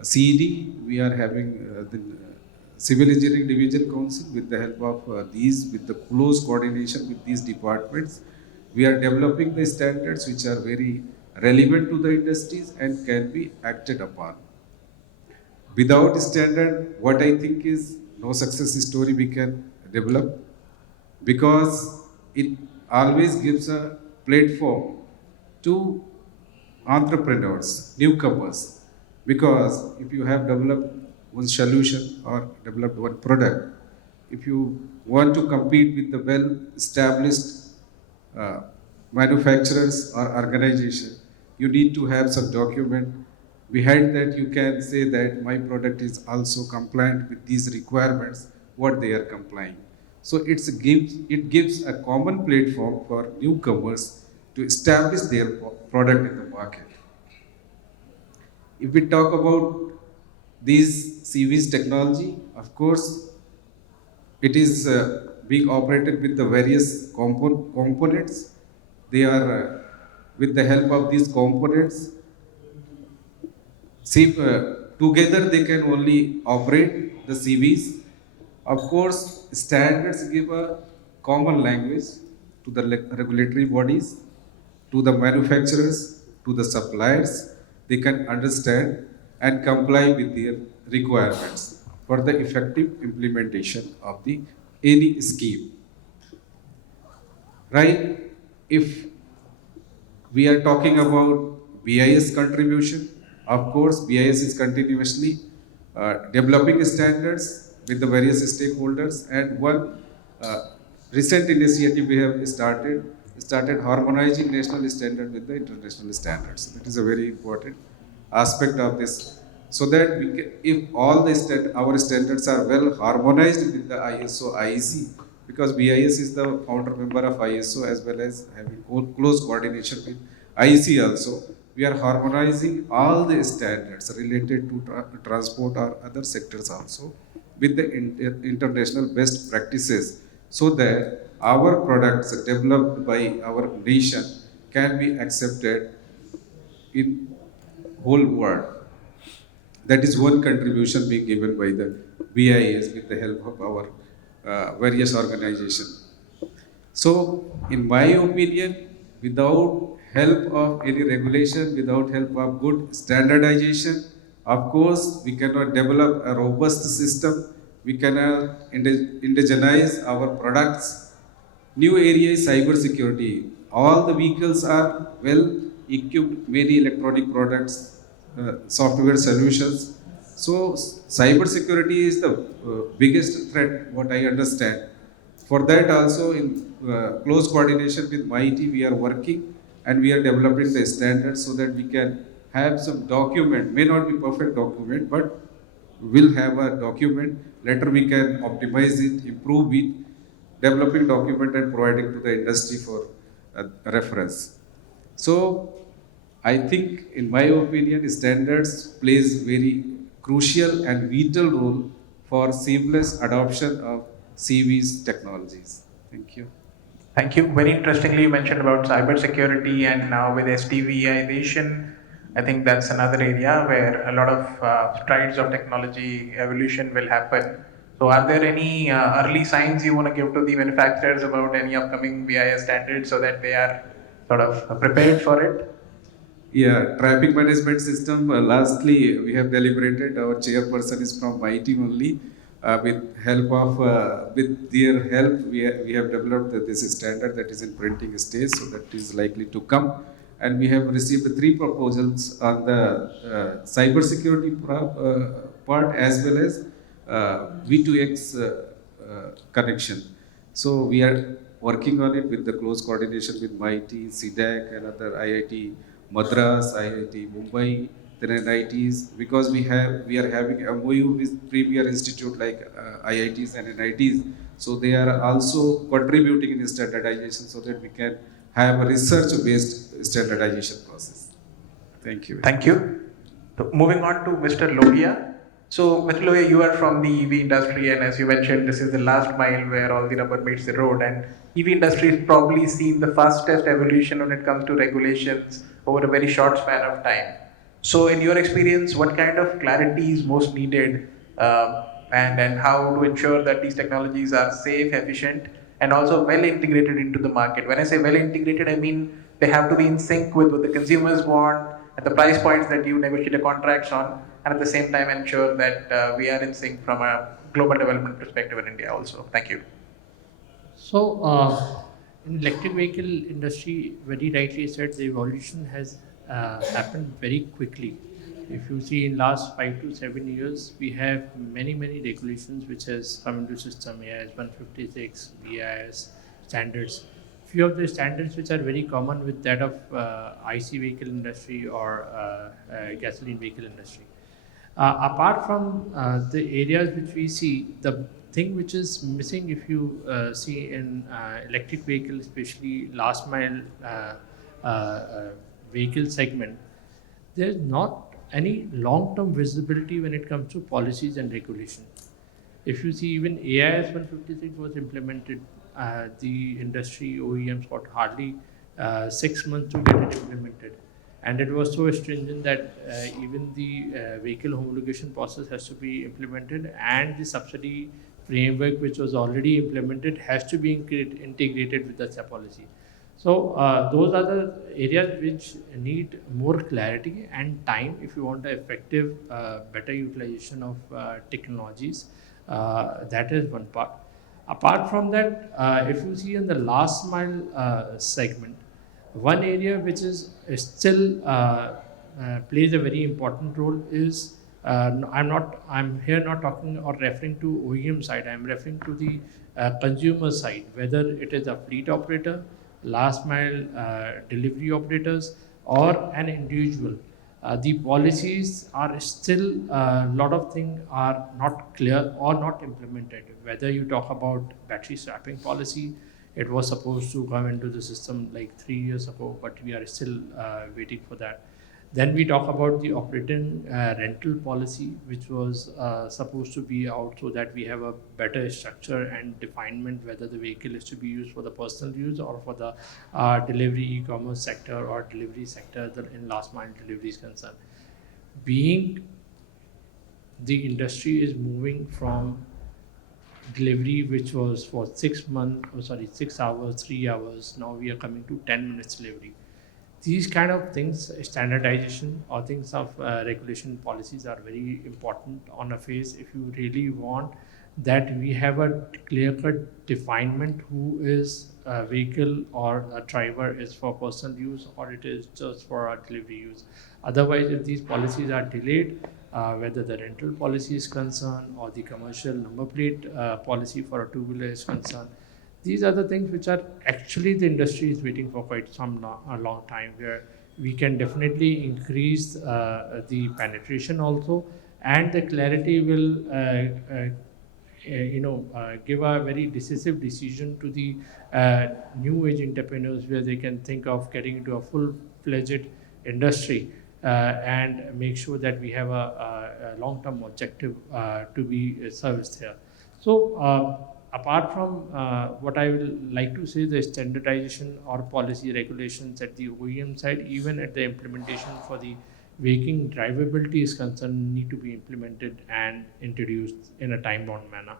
CED, we are having the Civil Engineering Division Council. With the help of with the close coordination with these departments, we are developing the standards which are very relevant to the industries and can be acted upon. Without standard, what I think is no success story we can develop, because it always gives a platform to entrepreneurs, newcomers, because if you have developed one solution or developed one product, if you want to compete with the well-established manufacturers or organization, you need to have some document. Behind that, you can say that my product is also compliant with these requirements, what they are complying. So it gives a common platform for newcomers to establish their product in the market. If we talk about these CVs technology, of course, it is being operated with the various components. They are, with the help of these components, together they can only operate the CVs. Of course, standards give a common language to the regulatory bodies, to the manufacturers, to the suppliers. They can understand and comply with their requirements for the effective implementation of any scheme. Right? If we are talking about BIS contribution, of course, BIS is continuously developing standards with the various stakeholders, and one recent initiative we have started harmonizing national standard with the international standards. That is a very important aspect of this, so that we can, if all our standards are well harmonized with the ISO IEC, because BIS is the founder member of ISO as well as having close coordination with IEC also, we are harmonizing all the standards related to transport or other sectors also with the international best practices, so that our products developed by our nation can be accepted in whole world. That is one contribution being given by the BIS with the help of our various organizations. So, in my opinion, without help of any regulation, without help of good standardization, of course, we cannot develop a robust system. We cannot indigenize our products. New area is cyber security. All the vehicles are well equipped, many electronic products, software solutions. So cyber security is the biggest threat, what I understand. For that also, in close coordination with MIT, we are working and we are developing the standards so that we can have some document, may not be perfect document, but will have a document. Later we can optimize it, improve it, developing document and providing to the industry for reference. So I think, in my opinion, standards plays very crucial and vital role for seamless adoption of CV's technologies. Thank you. Thank you. Very interestingly, you mentioned about cybersecurity, and now with SDVization, I think that's another area where a lot of strides of technology evolution will happen. So, are there any early signs you want to give to the manufacturers about any upcoming BIS standards so that they are sort of prepared for it? Yeah, traffic management system. Lastly, we have deliberated. Our chairperson is from my team only. With their help, we have developed this standard that is in printing stage, so that is likely to come. And we have received 3 proposals on the cybersecurity part as well as V2X connection. So we are working on it with the close coordination with MIT, CDAC, and other IIT Madras, IIT Mumbai, then NITs, because we are having MOU with premier institute like IITs and NITs. So they are also contributing in standardization so that we can have a research-based standardization process. Thank you. Thank you. So moving on to Mr. Lohia. So, Mr. Lohia, you are from the EV industry, and as you mentioned, this is the last mile where all the rubber meets the road. And EV industry has probably seen the fastest evolution when it comes to regulations over a very short span of time. So, in your experience, what kind of clarity is most needed, and how to ensure that these technologies are safe, efficient, and also well integrated into the market? When I say well integrated, I mean they have to be in sync with what the consumers want at the price points that you negotiate a contracts on, and at the same time ensure that we are in sync from a global development perspective in India also. Thank you. So, in electric vehicle industry, very rightly said, the evolution has happened very quickly. If you see in last 5 to 7 years, we have many regulations which has come into system, AIS 156, BIS standards. Few of the standards which are very common with that of IC vehicle industry or gasoline vehicle industry. Apart from the areas which we see, the thing which is missing, if you see in electric vehicle, especially last mile vehicle segment, there's not any long-term visibility when it comes to policies and regulation. If you see, even AIS 156 was implemented, the industry OEMs got hardly 6 months to get it implemented. And it was so stringent that even the vehicle homologation process has to be implemented, and the subsidy framework which was already implemented has to be integrated with the policy. So those are the areas which need more clarity and time if you want the effective, better utilization of technologies. That is one part. Apart from that, if you see in the last mile segment, one area which is still plays a very important role is I'm here not talking or referring to OEM side. I'm referring to the consumer side, whether it is a fleet operator, last mile delivery operators, or an individual. The policies are still, a lot of things are not clear or not implemented. Whether you talk about battery swapping policy, it was supposed to come into the system like 3 years ago, but we are still waiting for that. Then we talk about the operating rental policy, which was supposed to be out so that we have a better structure and definement whether the vehicle is to be used for the personal use or for the delivery e-commerce sector or delivery sector in last mile delivery is concerned. Being the industry is moving from delivery which was for 6 hours, 3 hours, now we are coming to 10 minutes delivery. These kind of things, standardization or things of regulation policies are very important on a phase if you really want that we have a clear-cut definement who is a vehicle or a driver is for personal use or it is just for our delivery use. Otherwise, if these policies are delayed, whether the rental policy is concerned or the commercial number plate policy for a two-wheeler is concerned, these are the things which are actually the industry is waiting for quite a long time, where we can definitely increase the penetration also and the clarity will give a very decisive decision to the new age entrepreneurs, where they can think of getting into a full-fledged industry and make sure that we have a long-term objective to be serviced here. So apart from what I will like to say, the standardization or policy regulations at the OEM side, even at the implementation for the vehicle drivability is concerned, need to be implemented and introduced in a time-bound manner.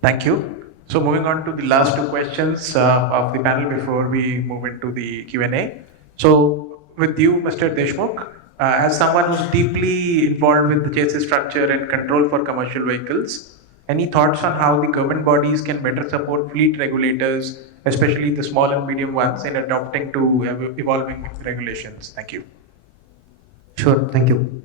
Thank you. So moving on to the last two questions of the panel before we move into the Q&A. So with you, Mr. Deshmukh, as someone who's deeply involved with the chassis structure and control for commercial vehicles, any thoughts on how the government bodies can better support fleet regulators, especially the small and medium ones, in adopting to evolving regulations? Thank you. Sure, thank you.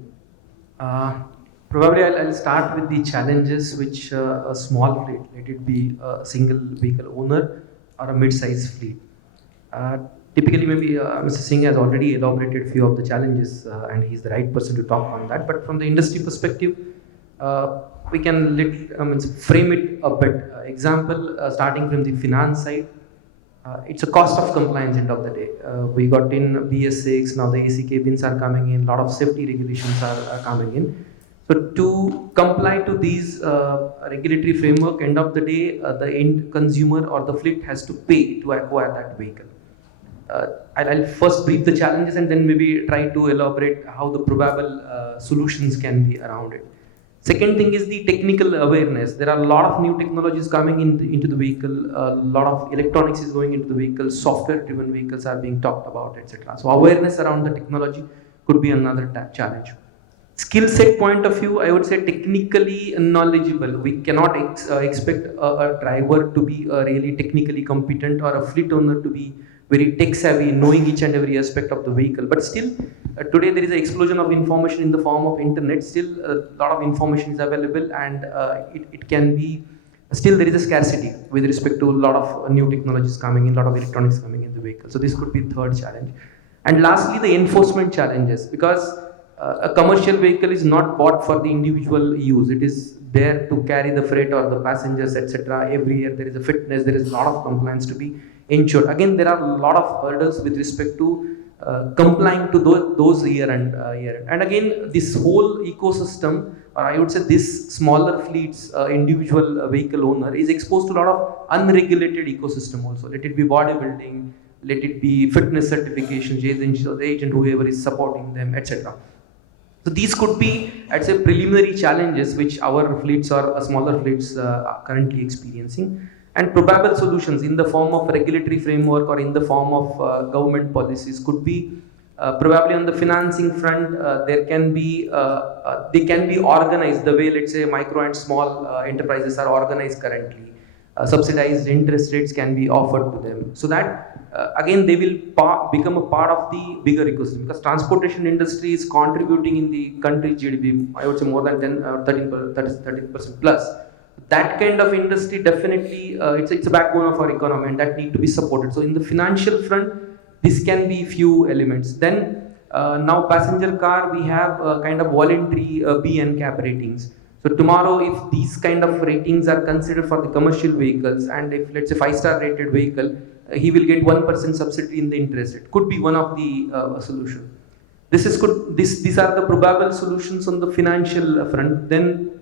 Probably I'll start with the challenges which a small fleet, let it be a single vehicle owner or a mid-sized fleet. Typically, maybe Mr. Singh has already elaborated a few of the challenges and he's the right person to talk on that. But from the industry perspective, we can frame it a bit. Example, starting from the finance side, it's a cost of compliance end of the day. We got in BS6, now the AC cabins are coming in, a lot of safety regulations are coming in. So to comply to these regulatory framework, end of the day, the end consumer or the fleet has to pay to acquire that vehicle. I'll first brief the challenges and then maybe try to elaborate how the probable solutions can be around it. Second thing is the technical awareness. There are a lot of new technologies coming into the vehicle, a lot of electronics is going into the vehicle, software-driven vehicles are being talked about, etc. So awareness around the technology could be another challenge. Skill set point of view, I would say technically knowledgeable. We cannot expect a driver to be really technically competent or a fleet owner to be very tech savvy, knowing each and every aspect of the vehicle. But still, today there is an explosion of information in the form of internet. Still, a lot of information is available, and it can be. Still, there is a scarcity with respect to a lot of new technologies coming in, a lot of electronics coming in the vehicle. So this could be the third challenge. And lastly, the enforcement challenges, because a commercial vehicle is not bought for the individual use. It is there to carry the freight or the passengers, etc. Every year there is a fitness, there is a lot of compliance to be ensured. Again, there are a lot of hurdles with respect to complying to those year and again, this whole ecosystem, or I would say this smaller fleets, individual vehicle owner is exposed to a lot of unregulated ecosystem also. Let it be bodybuilding, let it be fitness certifications, the agent, whoever is supporting them, etc. So these could be, I'd say, preliminary challenges which our fleets or smaller fleets are currently experiencing, and probable solutions in the form of regulatory framework or in the form of government policies could be probably on the financing front. There can be they can be organized the way, let's say, micro and small enterprises are organized currently. Subsidized interest rates can be offered to them, so that again they will become a part of the bigger ecosystem, because transportation industry is contributing in the country's GDP, I would say more than 13% plus. That kind of industry definitely it's a backbone of our economy, and that need to be supported. So in the financial front, this can be few elements. Then now passenger car, we have kind of voluntary B and cap ratings. So tomorrow, if these kind of ratings are considered for the commercial vehicles, and if let's say 5-star rated vehicle, he will get 1% subsidy in the interest rate. Could be one of the solution. These are the probable solutions on the financial front. Then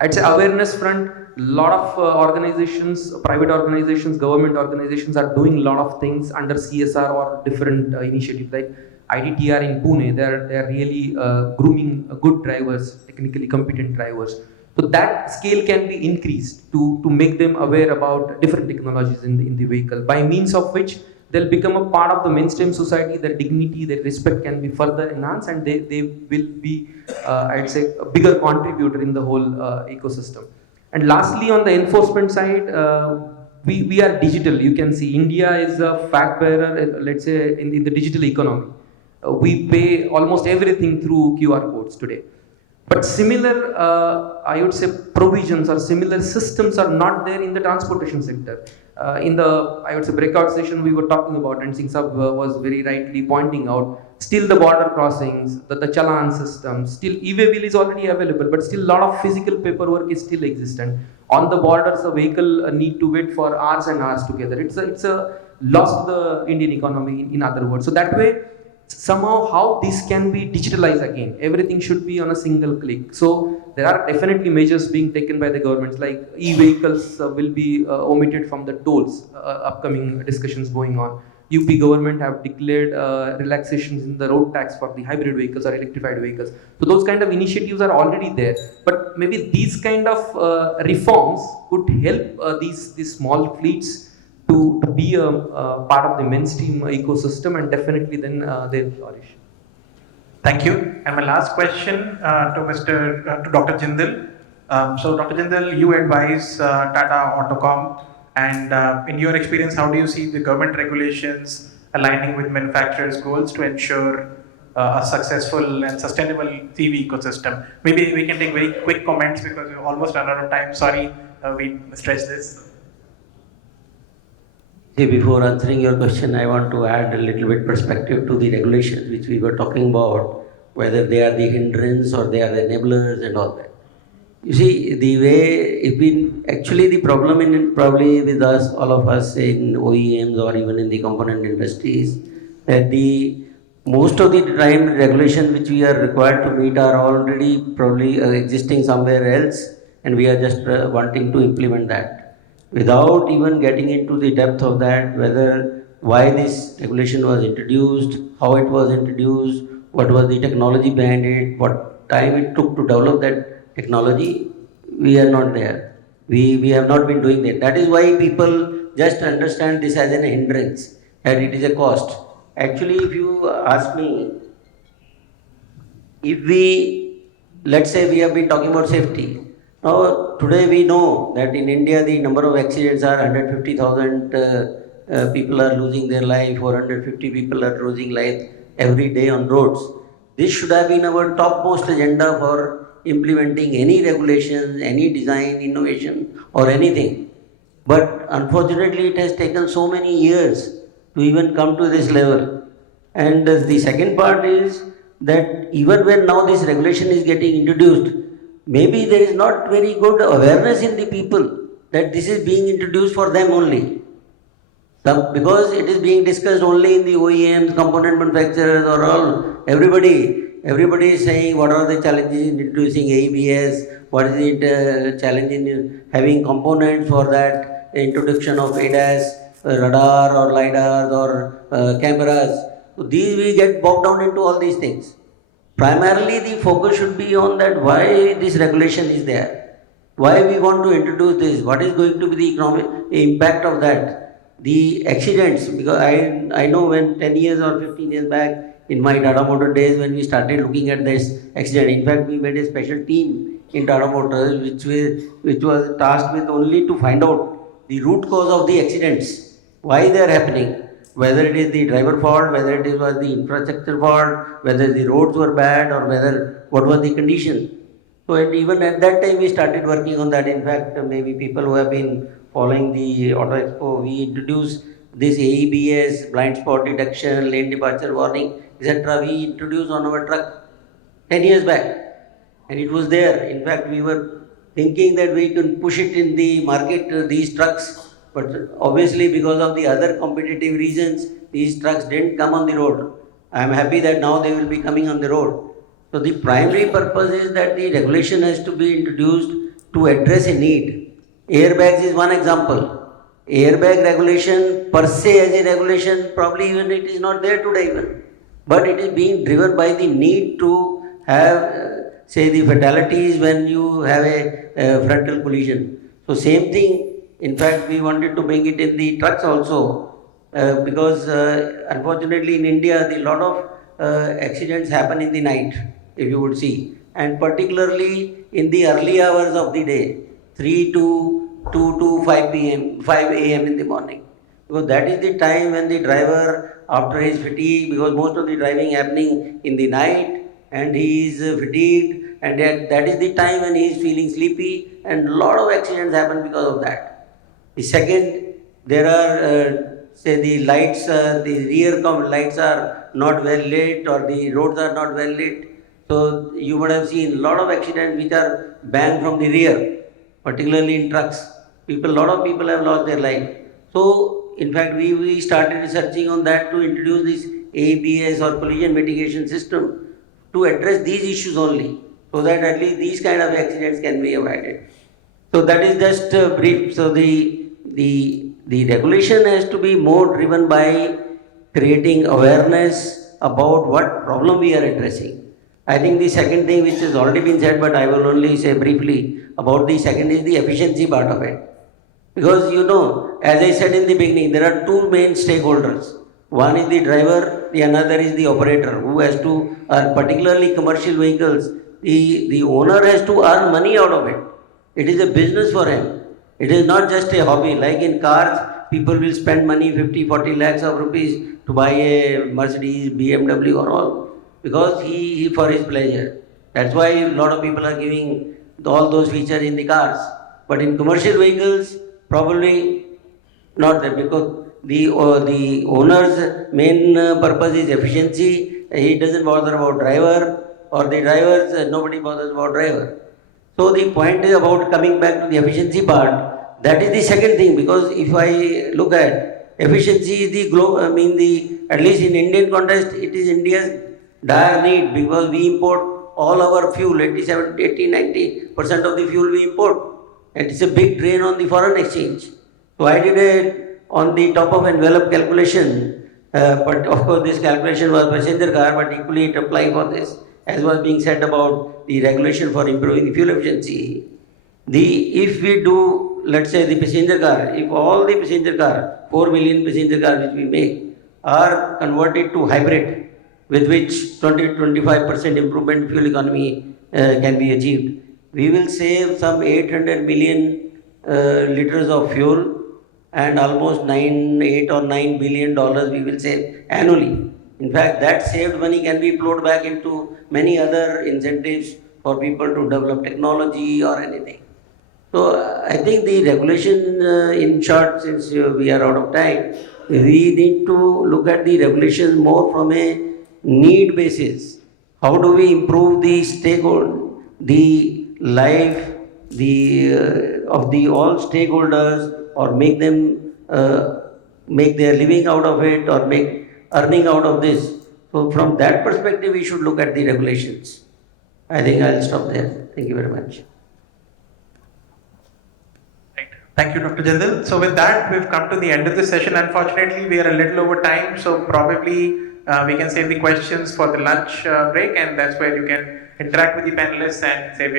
I'd say awareness front, a lot of organizations, private organizations, government organizations are doing a lot of things under CSR or different initiatives like IDTR in Pune. They're really grooming good drivers, technically competent drivers. So that scale can be increased to make them aware about different technologies in the vehicle, by means of which they'll become a part of the mainstream society. Their dignity, their respect can be further enhanced, and they will be, I'd say, a bigger contributor in the whole ecosystem. And lastly, on the enforcement side, we are digital. You can see India is a fact bearer, let's say, in the digital economy. We pay almost everything through QR codes today. But similar, I would say, provisions or similar systems are not there in the transportation sector. in the, I would say, breakout session we were talking about, and Singh Sab was very rightly pointing out, still the border crossings, the challan system, still e-way bill is already available, but still a lot of physical paperwork is still existent. On the borders, a vehicle need to wait for hours and hours together. It's a lost the Indian economy, in other words. So that way, somehow how this can be digitalized again, everything should be on a single click. So there are definitely measures being taken by the governments, like e-vehicles will be omitted from the tolls, upcoming discussions going on. UP government have declared relaxations in the road tax for the hybrid vehicles or electrified vehicles. So those kind of initiatives are already there, but maybe these kind of reforms could help these small fleets to be a part of the mainstream ecosystem, and definitely then they'll flourish. Thank you. And my last question to Dr. Jindal. So Dr. Jindal, you advise Tata Autocom, and in your experience, how do you see the government regulations aligning with manufacturers' goals to ensure a successful and sustainable CV ecosystem? Maybe we can take very quick comments because we're almost run out of time. Sorry, we stretched this. See, before answering your question, I want to add a little bit perspective to the regulations which we were talking about, whether they are the hindrance or they are the enablers and all that. You see, the way, actually the problem in probably with us, all of us in OEMs or even in the component industries, that most of the time regulations which we are required to meet are already probably existing somewhere else, and we are just wanting to implement that, without even getting into the depth of that, why this regulation was introduced, how it was introduced, what was the technology behind it, what time it took to develop that technology. We are not there. We have not been doing that. That is why people just understand this as an hindrance, and it is a cost. Actually, if you ask me, let's say we have been talking about safety. Now, today we know that in India the number of accidents are 150,000 people are losing their life, 450 people are losing life every day on roads. This should have been our topmost agenda for implementing any regulations, any design, innovation or anything. But unfortunately it has taken so many years to even come to this level. And the second part is that even when now this regulation is getting introduced, maybe there is not very good awareness in the people that this is being introduced for them only. Because it is being discussed only in the OEMs, component manufacturers or all, everybody is saying what are the challenges in introducing ABS, what is the challenge in having components for that, introduction of ADAS, radar or LiDAR or cameras. So these we get bogged down into all these things. Primarily the focus should be on that why this regulation is there, why we want to introduce this, what is going to be the economic impact of that. The accidents, because I know when 10 years or 15 years back in my Tata Motor days when we started looking at this accident, in fact we made a special team in Tata Motors which was tasked with only to find out the root cause of the accidents, why they are happening, whether it is the driver fault, whether it was the infrastructure fault, whether the roads were bad or what was the condition. So and even at that time we started working on that. In fact, maybe people who have been following the Auto Expo, we introduced this AEBS, blind spot detection, lane departure warning, etc. We introduced on our truck 10 years back, and it was there. In fact, we were thinking that we can push it in the market, these trucks, but obviously because of the other competitive reasons, these trucks didn't come on the road. I am happy that now they will be coming on the road. So the primary purpose is that the regulation has to be introduced to address a need. Airbags is one example. Airbag regulation per se as a regulation, probably even it is not there today even. But it is being driven by the need to have, say, the fatalities when you have a frontal collision. So same thing, in fact, we wanted to bring it in the trucks also because unfortunately in India, a lot of accidents happen in the night, if you would see. And particularly in the early hours of the day, 3 to 5 a.m. in the morning. Because that is the time when the driver, after his fatigue, because most of the driving happening in the night, and he is fatigued, and that is the time when he is feeling sleepy, and a lot of accidents happen because of that. The second, there are, say the lights, the rear lights are not well lit or the roads are not well lit. So you would have seen a lot of accidents which are banned from the rear, particularly in trucks. Lot of people have lost their life. So in fact, we started researching on that to introduce this ABS or collision mitigation system to address these issues only, so that at least these kind of accidents can be avoided. So that is just brief. So the regulation has to be more driven by creating awareness about what problem we are addressing. I think the second thing which has already been said, but I will only say briefly about the second is the efficiency part of it. Because as I said in the beginning, there are two main stakeholders. One is the driver, the another is the operator who has to earn, particularly commercial vehicles. The owner has to earn money out of it. It is a business for him. It is not just a hobby. Like in cars, people will spend money, 50, 40 lakhs of rupees to buy a Mercedes, BMW or all, because he for his pleasure. That's why a lot of people are giving all those features in the cars. But in commercial vehicles, probably not there, because the owner's main purpose is efficiency. He doesn't bother about driver, or the drivers, nobody bothers about driver. So the point is about coming back to the efficiency part. That is the second thing, because if I look at efficiency is at least in Indian context, it is India's dire need, because we import all our fuel, 80, 90% of the fuel we import. And it's a big drain on the foreign exchange. So I did it on the top of envelope calculation, but of course this calculation was passenger car, but equally it applies for this, as was being said about the regulation for improving the fuel efficiency. If we do, let's say the passenger car, if all the passenger car, 4 million passenger cars which we make, are converted to hybrid, with which 20-25% improvement in fuel economy can be achieved, we will save some 800 million liters of fuel, and almost $8 or $9 billion we will save annually. In fact, that saved money can be flowed back into many other incentives for people to develop technology or anything. So I think the regulation, in short, since we are out of time, we need to look at the regulations more from a need basis. How do we improve the the life of the all stakeholders, or make them make their living out of it, or make earning out of this? So from that perspective, we should look at the regulations. I think I'll stop there. Thank you very much. Right. Thank you, Dr. Jindal. So with that, we've come to the end of the session. Unfortunately, we are a little over time, so probably we can save the questions for the lunch break, and that's where you can interact with the panelists and save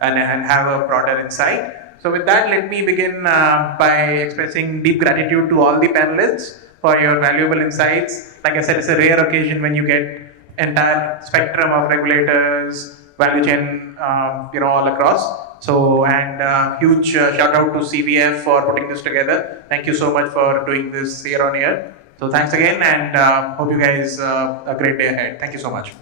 and have a broader insight. So with that, let me begin by expressing deep gratitude to all the panelists for your valuable insights. Like I said, it's a rare occasion when you get entire spectrum of regulators, value chain, all across. So, and huge shout out to CVF for putting this together. Thank you so much for doing this year on year. So thanks again, and hope you guys a great day ahead. Thank you so much.